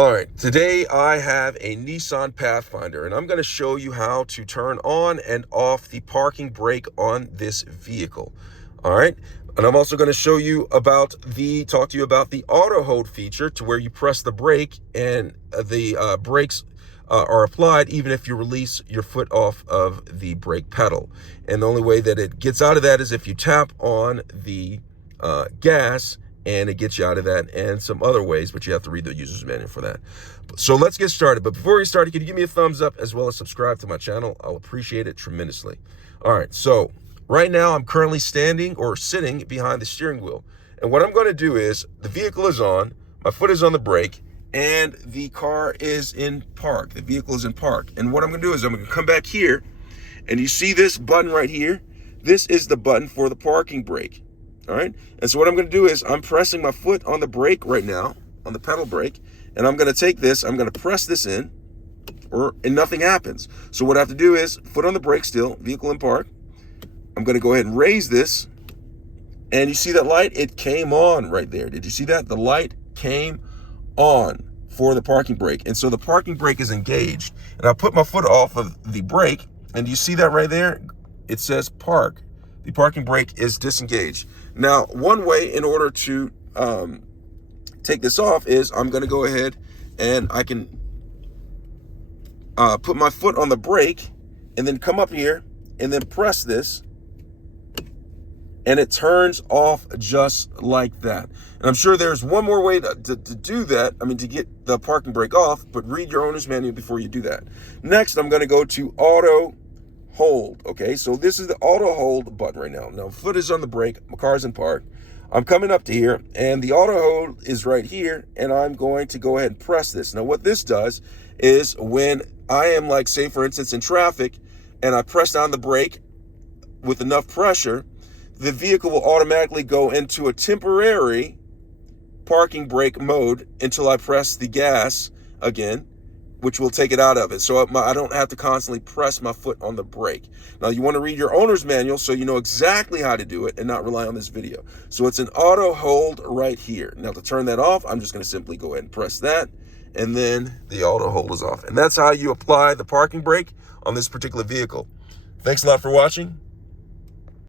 All right, today I have a Nissan Pathfinder, and I'm going to show you how to turn on and off the parking brake on this vehicle. All right, and I'm also going to show you about talk to you about the auto hold feature, to where you press the brake and the brakes are applied even if you release your foot off of the brake pedal. And the only way that it gets out of that is if you tap on the gas, and it gets you out of that, and some other ways, but you have to read the user's manual for that. So let's get started. But before we start, can you give me a thumbs up as well as subscribe to my channel? I'll appreciate it tremendously. All right, so right now I'm currently standing or sitting behind the steering wheel. And what I'm going to do is, the vehicle is on, my foot is on the brake, and the car is in park. The vehicle is in park. And what I'm going to do is I'm going to come back here, and you see this button right here? This is the button for the parking brake. All right, and so what I'm going to do is I'm pressing my foot on the brake right now, on the pedal brake, and I'm going to take this, I'm going to press this in, and nothing happens. So what I have to do is foot on the brake still, vehicle in park. I'm going to go ahead and raise this, and you see that light? It came on right there. Did you see that? The light came on for the parking brake, and so the parking brake is engaged. And I put my foot off of the brake, and you see that right there? It says park. The parking brake is disengaged. Now, one way in order to take this off is I'm going to go ahead and I can put my foot on the brake and then come up here and then press this, and it turns off just like that. And I'm sure there's one more way to do that, to get the parking brake off, but read your owner's manual before you do that. Next, I'm going to go to auto hold. Okay, so this is the auto hold button right now. Now, foot is on the brake, my car's in park. I'm coming up to here, and the auto hold is right here, and I'm going to go ahead and press this. Now, what this does is when I am, like, say, for instance, in traffic, and I press down the brake with enough pressure, the vehicle will automatically go into a temporary parking brake mode until I press the gas again, which will take it out of it. So I don't have to constantly press my foot on the brake. Now, you want to read your owner's manual so you know exactly how to do it and not rely on this video. So it's an auto hold right here. Now, to turn that off, I'm just going to simply go ahead and press that, and then the auto hold is off. And that's how you apply the parking brake on this particular vehicle. Thanks a lot for watching.